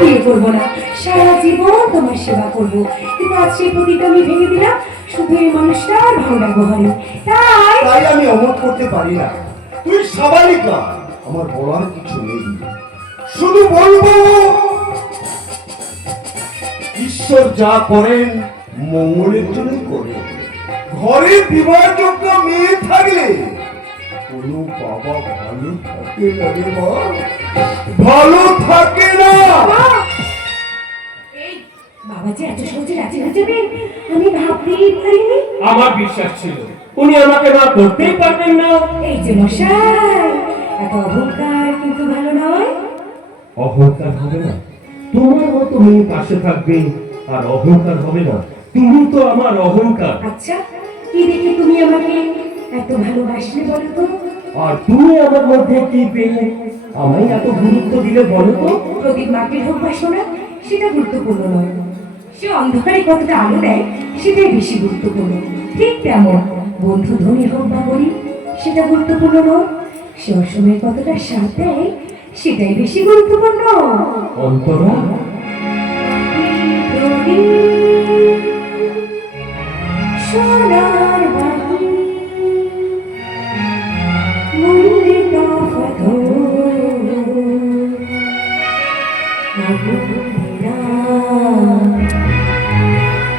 বিয়ে করব না। সারা জীবন তোমার সেবা করব। কিন্তু আজ সেই প্রতিজ্ঞা আমি ভেঙে দিলাম শুধু এই মানুষটার ভালো ব্যবহারে। তাই তাই আমি অমত করতে পারি না। তুই স্বাভাবিকা আমার বলার কিছু নেই। শুধু বলব ঈশ্বর যা করেন মঙ্গলের জন্য করে ঘরে বিবাহযোগ্য মেয়ে থাকলে কোনো বাবা ভালো থাকে না রে মা। ভালো থাকে না। বাবা যে এত সহজে রাজি হয়ে আমি ভাবতেই পারিনি। আমার বিশ্বাস ছিল। উনি আমাকে না করতেই পারবেন না। এই যে মশাই এত অহংকার কিন্তু ভালো নয়। অহংকার হবে না। তোমার মতো মেয়ে পাশে থাকবে আর অহংকার হবে না। তুমি তো আমার অহংকার। আচ্ছা কি দেখে তুমি আমাকে এত ভালোবাসলে বলো তো? আর তুমি আমার মধ্যে কি পেলে? আমায় এত গুরুত্ব দিলে বলো তো? প্রদীপ মাটির হোক সেটা গুরুত্বপূর্ণ নয়। সে অন্ধকারে কতটা আলো দেয় সেটাই বেশি গুরুত্বপূর্ণ। ঠিক তেমন বন্ধু ধনী হোক বা গরিব সেটা গুরুত্বপূর্ণ নয়। সে অসময়ে কতটা সাথ দেয় সেটাই বেশি গুরুত্বপূর্ণ। অন্তরা। সোনার